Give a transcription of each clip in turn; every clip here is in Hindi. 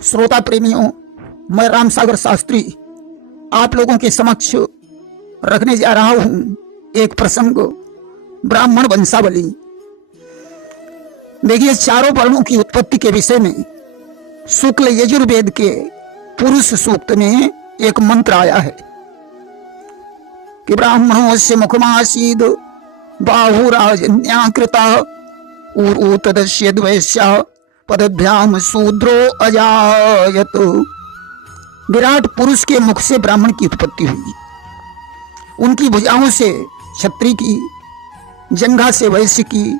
श्रोता प्रेमियों, मैं रामसागर शास्त्री आप लोगों के समक्ष रखने जा रहा हूं एक प्रसंग, ब्राह्मण वंशावली। देखिए, चारों वर्णों की उत्पत्ति के विषय में शुक्ल यजुर्वेद के पुरुष सूक्त में एक मंत्र आया है कि ब्राह्मणों से मुखमासीद बाहुराजन्याकृता ऊरू तदस्य द्वैश्य पदभ्याम शूद्रो अजायत। विराट पुरुष के मुख से ब्राह्मण की उत्पत्ति हुई, उनकी भुजाओं से क्षत्रिय की, जंघा से वैश्य की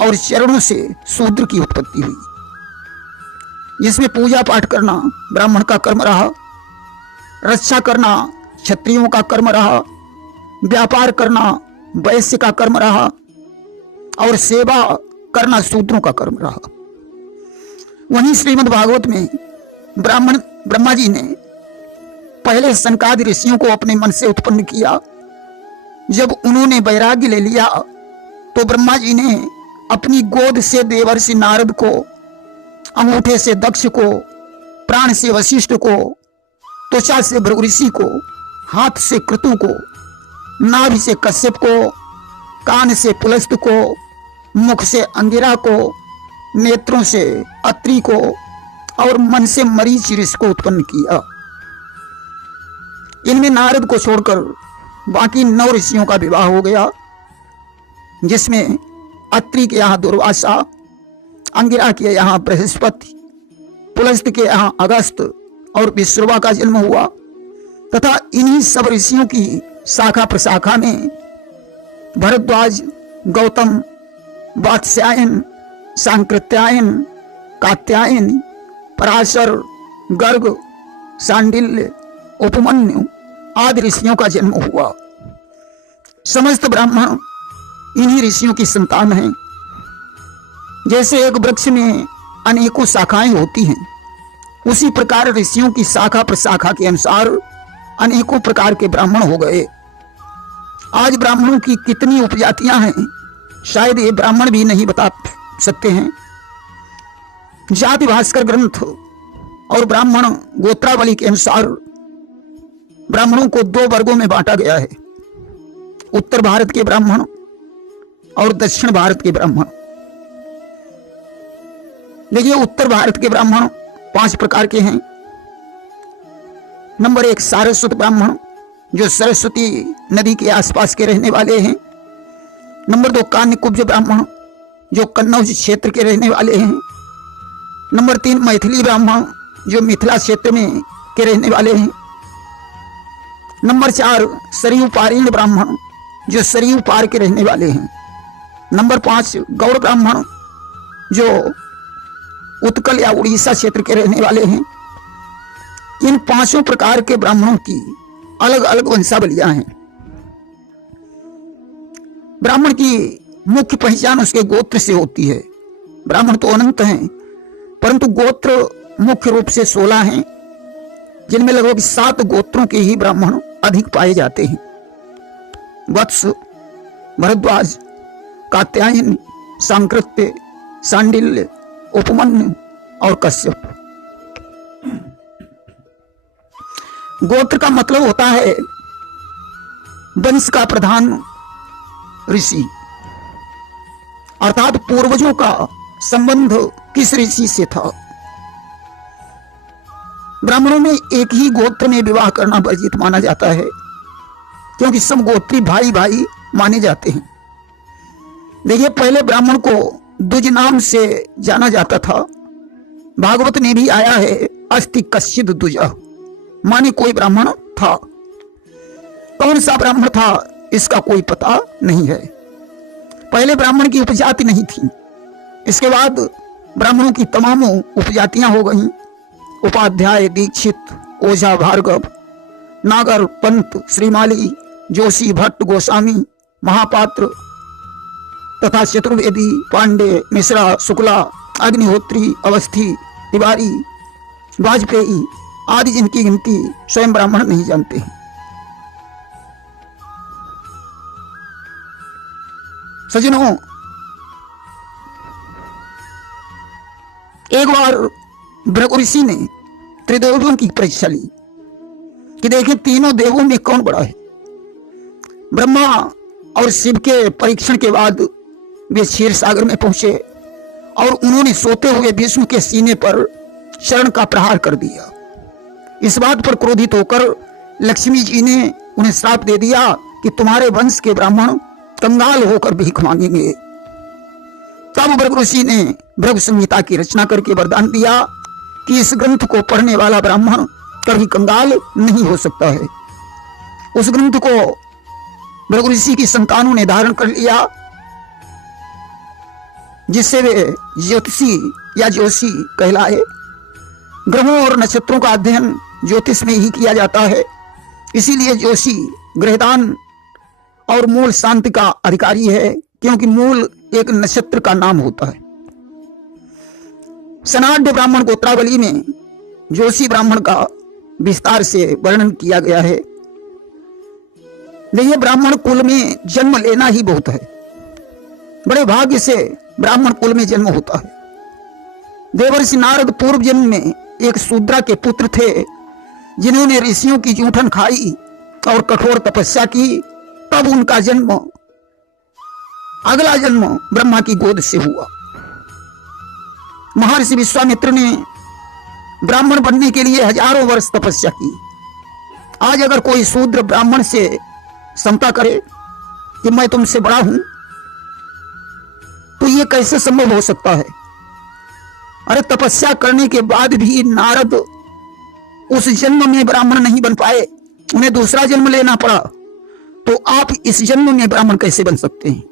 और चरणों से शूद्र की उत्पत्ति हुई, जिसमें पूजा पाठ करना ब्राह्मण का कर्म रहा, रक्षा करना क्षत्रियों का कर्म रहा, व्यापार करना वैश्य का कर्म रहा और सेवा करना शूद्रों का कर्म रहा। वहीं श्रीमद् भागवत में ब्रह्मा जी ने पहले सनकादि ऋषियों को अपने मन से उत्पन्न किया। जब उन्होंने वैराग्य ले लिया तो ब्रह्मा जी ने अपनी गोद से देवर्षि नारद को, अंगूठे से दक्ष को, प्राण से वशिष्ठ को, त्वचा से भृगु ऋषि को, हाथ से क्रतु को, नाभि से कश्यप को, कान से पुलस्त को, मुख से अंगिरा को, नेत्रों से अत्रि को और मन से मरीच ऋषि को उत्पन्न किया। इनमें नारद को छोड़कर बाकी 9 ऋषियों का विवाह हो गया, जिसमें अत्रि के यहाँ दुर्वासा, अंगिरा के यहाँ बृहस्पति, पुलस्त के यहाँ अगस्त और विश्रवा का जन्म हुआ तथा इन्हीं सब ऋषियों की शाखा प्रशाखा में भरद्वाज, गौतम, वात्स्यायन, सांकृत्यायन, कात्यायन, पराशर, गर्ग, सांडिल्य, उपमन्यु आदि ऋषियों का जन्म हुआ। समस्त ब्राह्मण इन्हीं ऋषियों की संतान हैं। जैसे एक वृक्ष में अनेकों शाखाएं होती हैं, उसी प्रकार ऋषियों की शाखा प्रशाखा के अनुसार अनेकों प्रकार के ब्राह्मण हो गए। आज ब्राह्मणों की कितनी उपजातियां हैं, शायद ये ब्राह्मण भी नहीं बता सकते हैं। जाति भास्कर ग्रंथ और ब्राह्मण गोत्रावली के अनुसार ब्राह्मणों को 2 वर्गों में बांटा गया है, उत्तर भारत के ब्राह्मण और दक्षिण भारत के ब्राह्मण। देखिए, उत्तर भारत के ब्राह्मण 5 प्रकार के हैं। नंबर 1 सारस्वत ब्राह्मण, जो सरस्वती नदी के आसपास के रहने वाले हैं। नंबर 2 कान्यकुब्ज ब्राह्मण, जो कन्नौज क्षेत्र के रहने वाले हैं। नंबर 3 मैथिली ब्राह्मण, जो मिथिला क्षेत्र में के रहने वाले हैं। नंबर 4 सरयू पारीण ब्राह्मण, जो सरयू पार के रहने वाले हैं। नंबर 5 गौड़ ब्राह्मण, जो उत्कल या उड़ीसा क्षेत्र के रहने वाले हैं। इन 5 प्रकार के ब्राह्मणों की अलग अलग वंशावलियां हैं। ब्राह्मण की मुख्य पहचान उसके गोत्र से होती है। ब्राह्मण तो अनंत हैं, परंतु गोत्र मुख्य रूप से 16 हैं, जिनमें लगभग 7 गोत्रों के ही ब्राह्मण अधिक पाए जाते हैं। वत्स, भरद्वाज, कात्यायन, सांकृत्य, सांडिल्य, उपमन्यु और कश्यप। गोत्र का मतलब होता है वंश का प्रधान ऋषि, अर्थात पूर्वजों का संबंध किस ऋषि से था। ब्राह्मणों में एक ही गोत्र में विवाह करना वर्जित माना जाता है, क्योंकि सब गोत्री भाई भाई माने जाते हैं। देखिए, पहले ब्राह्मण को द्विज नाम से जाना जाता था। भागवत में भी आया है, अस्ति कश्चिद द्विजः, माने कोई ब्राह्मण था। कौन सा ब्राह्मण था इसका कोई पता नहीं है। पहले ब्राह्मण की उपजाति नहीं थी, इसके बाद ब्राह्मणों की तमाम उपजातियां हो गईं। उपाध्याय, दीक्षित, ओझा, भार्गव, नागर, पंत, श्रीमाली, जोशी, भट्ट, गोस्वामी, महापात्र तथा चतुर्वेदी, पांडे, मिश्रा, शुक्ला, अग्निहोत्री, अवस्थी, तिवारी, वाजपेयी आदि, जिनकी गिनती स्वयं ब्राह्मण नहीं जानते हैं। सज्जनों, एक बार भृगु ऋषि ने त्रिदेवों की परीक्षा ली कि देखें तीनों देवों में कौन बड़ा है। ब्रह्मा और शिव के परीक्षण के बाद वे क्षीर सागर में पहुंचे और उन्होंने सोते हुए विष्णु के सीने पर शरण का प्रहार कर दिया। इस बात पर क्रोधित होकर लक्ष्मी जी ने उन्हें श्राप दे दिया कि तुम्हारे वंश के ब्राह्मण कंगाल होकर भीख मांगेंगे। तब भृगु ऋषि ने भृगु संहिता की रचना करके वरदान दिया कि इस ग्रंथ को पढ़ने वाला ब्राह्मण कभी कंगाल नहीं हो सकता है। उस ग्रंथ को भृगु ऋषि की संतानों ने धारण कर लिया, जिससे वे ज्योतिषी या जोशी कहलाए। ग्रहों और नक्षत्रों का अध्ययन ज्योतिष में ही किया जाता है, इसीलिए जोशी ग्रहदान और मूल शांति का अधिकारी है, क्योंकि मूल एक नक्षत्र का नाम होता है। सनाढ़ ब्राह्मण गोत्रावली में जोशी ब्राह्मण का विस्तार से वर्णन किया गया है। देखिए, ब्राह्मण कुल में जन्म लेना ही बहुत है। बड़े भाग्य से ब्राह्मण कुल में जन्म होता है। देवर्षि नारद पूर्व जन्म में एक शूद्रा के पुत्र थे, जिन्होंने ऋषियों की जूठन खाई और कठोर तपस्या की। तब उनका जन्म, अगला जन्म ब्रह्मा की गोद से हुआ। महर्षि विश्वामित्र ने ब्राह्मण बनने के लिए हजारों वर्ष तपस्या की। आज अगर कोई शूद्र ब्राह्मण से समता करे कि मैं तुमसे बड़ा हूं, तो यह कैसे संभव हो सकता है? अरे, तपस्या करने के बाद भी नारद उस जन्म में ब्राह्मण नहीं बन पाए, उन्हें दूसरा जन्म लेना पड़ा। तो आप इस जन्म में ब्राह्मण कैसे बन सकते हैं?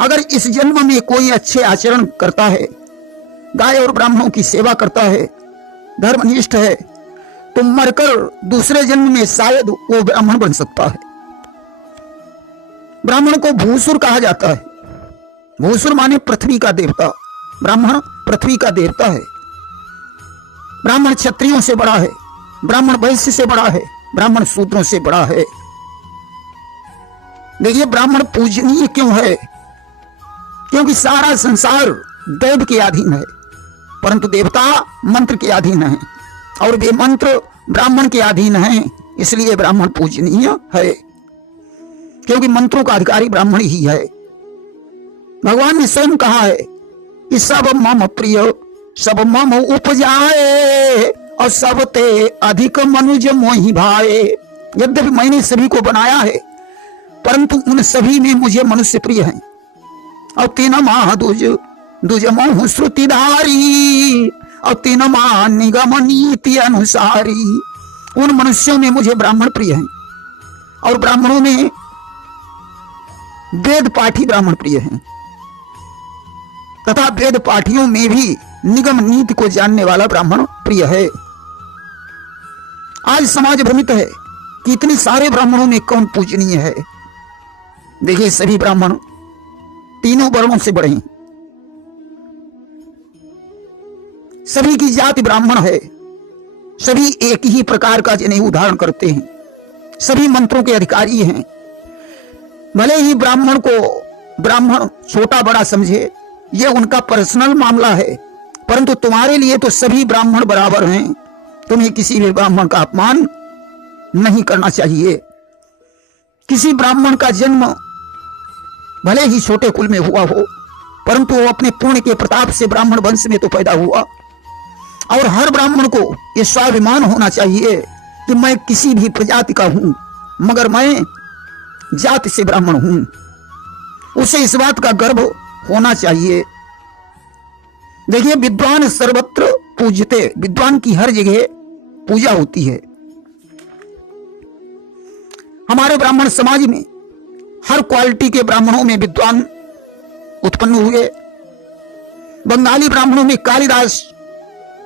अगर इस जन्म में कोई अच्छे आचरण करता है, गाय और ब्राह्मणों की सेवा करता है, धर्मनिष्ठ है, तो मरकर दूसरे जन्म में शायद वो ब्राह्मण बन सकता है। ब्राह्मण को भूसुर कहा जाता है। भूसुर माने पृथ्वी का देवता। ब्राह्मण पृथ्वी का देवता है। ब्राह्मण क्षत्रियों से बड़ा है, ब्राह्मण वैश्य से बड़ा है, ब्राह्मण शूद्रों से बड़ा है। देखिए, ब्राह्मण पूजनीय क्यों है? क्योंकि सारा संसार दैव के अधीन है, परंतु देवता मंत्र के अधीन है और वे मंत्र ब्राह्मण के अधीन हैं। इसलिए ब्राह्मण पूजनीय है, क्योंकि मंत्रों का अधिकारी ब्राह्मण ही है। भगवान ने स्वयं कहा है कि सब मम प्रिय सब मम उपजाए और सब ते अधिक मनुज मोहि भाए। यद्यपि मैंने सभी को बनाया है, परंतु उन सभी में मुझे मनुष्य प्रिय हैं। और तीन माह दुज दुज मोह श्रुतिधारी और तीन माह निगम नीति अनुसारी। उन मनुष्यों में मुझे ब्राह्मण प्रिय हैं, और ब्राह्मणों में वेद पाठी ब्राह्मण प्रिय हैं, तथा वेद पाठियों में भी निगम नीति को जानने वाला ब्राह्मण प्रिय है। आज समाज भ्रमित है कि इतने सारे ब्राह्मणों में कौन पूजनीय है। देखिए, सभी ब्राह्मण तीनों वर्णों से बड़े हैं। सभी की जाति ब्राह्मण है। सभी एक ही प्रकार का जनेऊ धारण करते हैं। सभी मंत्रों के अधिकारी हैं। भले ही ब्राह्मण को ब्राह्मण छोटा बड़ा समझे, यह उनका पर्सनल मामला है, परंतु तुम्हारे लिए तो सभी ब्राह्मण बराबर हैं। तुम्हें किसी भी ब्राह्मण का अपमान नहीं करना चाहिए। किसी ब्राह्मण का जन्म भले ही छोटे कुल में हुआ हो, परंतु वो अपने पुण्य के प्रताप से ब्राह्मण वंश में तो पैदा हुआ। और हर ब्राह्मण को यह स्वाभिमान होना चाहिए कि मैं किसी भी प्रजाति का हूं, मगर मैं जाति से ब्राह्मण हूं। उसे इस बात का गर्व होना चाहिए। देखिए, विद्वान सर्वत्र पूजते। विद्वान की हर जगह पूजा होती है। हमारे ब्राह्मण समाज में हर क्वालिटी के ब्राह्मणों में विद्वान उत्पन्न हुए। बंगाली ब्राह्मणों में कालिदास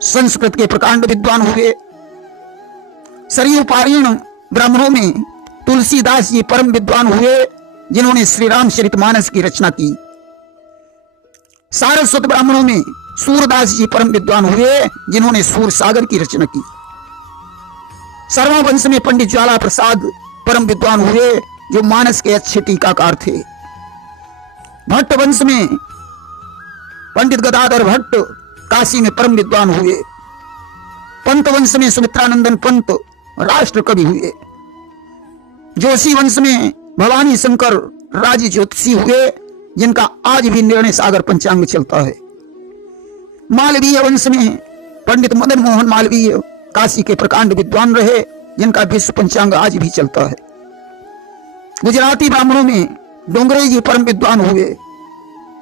संस्कृत के प्रकांड विद्वान हुए। सरयू पारायण ब्राह्मणों में तुलसीदास जी परम विद्वान हुए, जिन्होंने श्री रामचरितमानस की रचना की। सारस्वत ब्राह्मणों में सूरदास जी परम विद्वान हुए, जिन्होंने सूर सागर की रचना की। सर्वा वंश में पंडित ज्वाला प्रसाद परम विद्वान हुए, जो मानस के अच्छे टीकाकार थे। भट्ट वंश में पंडित गदाधर भट्ट काशी में परम विद्वान हुए। पंत वंश में सुमित्रानंदन पंत राष्ट्र कवि हुए। जोशी वंश में भवानी शंकर राज ज्योतिषी हुए, जिनका आज भी निर्णय सागर पंचांग चलता है। मालवीय वंश में पंडित मदन मोहन मालवीय काशी के प्रकांड विद्वान रहे, जिनका विश्व पंचांग आज भी चलता है। गुजराती ब्राह्मणों में डोंगरे जी परम विद्वान हुए।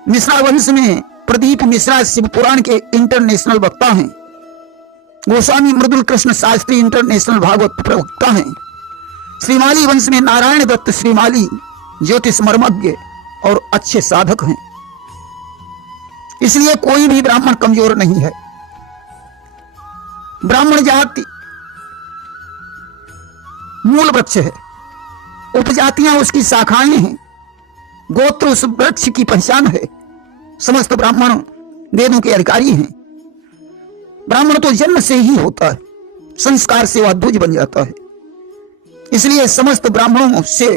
मिश्रा वंश में प्रदीप मिश्रा शिव पुराण के इंटरनेशनल वक्ता हैं। गोस्वामी मृदुल कृष्ण शास्त्री इंटरनेशनल भागवत प्रवक्ता हैं। श्रीमाली वंश में नारायण दत्त श्रीमाली ज्योतिष मर्मज्ञ और अच्छे साधक हैं। इसलिए कोई भी ब्राह्मण कमजोर नहीं है। ब्राह्मण जाति मूल वृक्ष है, उपजातियां उसकी शाखाएं हैं, गोत्र उस वृक्ष की पहचान है। समस्त ब्राह्मण वेदों के अधिकारी हैं। ब्राह्मण तो जन्म से ही होता है, संस्कार से वह ध्वज बन जाता है। इसलिए समस्त ब्राह्मणों से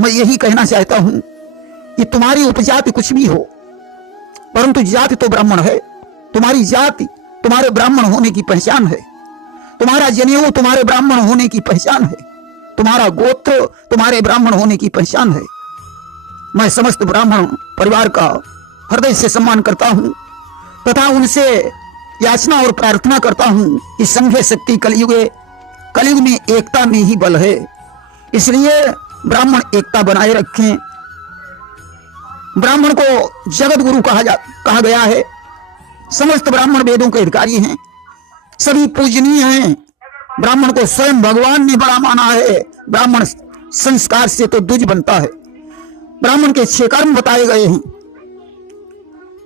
मैं यही कहना चाहता हूं कि तुम्हारी उपजाति कुछ भी हो, परंतु जाति तो ब्राह्मण है। तुम्हारी जाति तुम्हारे ब्राह्मण होने की पहचान है। तुम्हारा जनेऊ तुम्हारे ब्राह्मण होने की पहचान है। तुम्हारा गोत्र तुम्हारे ब्राह्मण होने की पहचान है। मैं समस्त ब्राह्मण परिवार का हृदय से सम्मान करता हूं तथा उनसे याचना और प्रार्थना करता हूं कि संघ शक्ति कलयुग में एकता में ही बल है। इसलिए ब्राह्मण एकता बनाए रखें। ब्राह्मण को जगत गुरु कहा गया है। समस्त ब्राह्मण वेदों के अधिकारी हैं, सभी पूजनीय हैं। ब्राह्मण को स्वयं भगवान ने बड़ा माना है। ब्राह्मण संस्कार से तो द्विज बनता है। ब्राह्मण के 6 कर्म बताए गए हैं।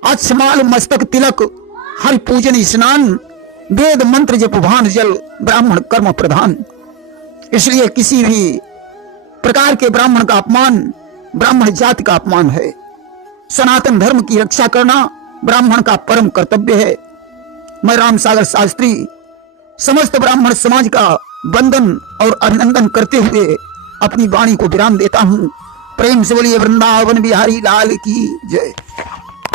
अक्षमाल मस्तक तिलक हरि पूजन स्नान वेद मंत्र जप भान जल ब्राह्मण कर्म प्रधान। इसलिए किसी भी प्रकार के ब्राह्मण का अपमान ब्राह्मण जाति का अपमान है। सनातन धर्म की रक्षा करना ब्राह्मण का परम कर्तव्य है। मैं राम सागर शास्त्री समस्त ब्राह्मण समाज का वंदन और अभिनंदन करते हुए अपनी वाणी को विराम देता हूं। प्रेम से बोलिए वृंदावन बिहारी लाल की जय।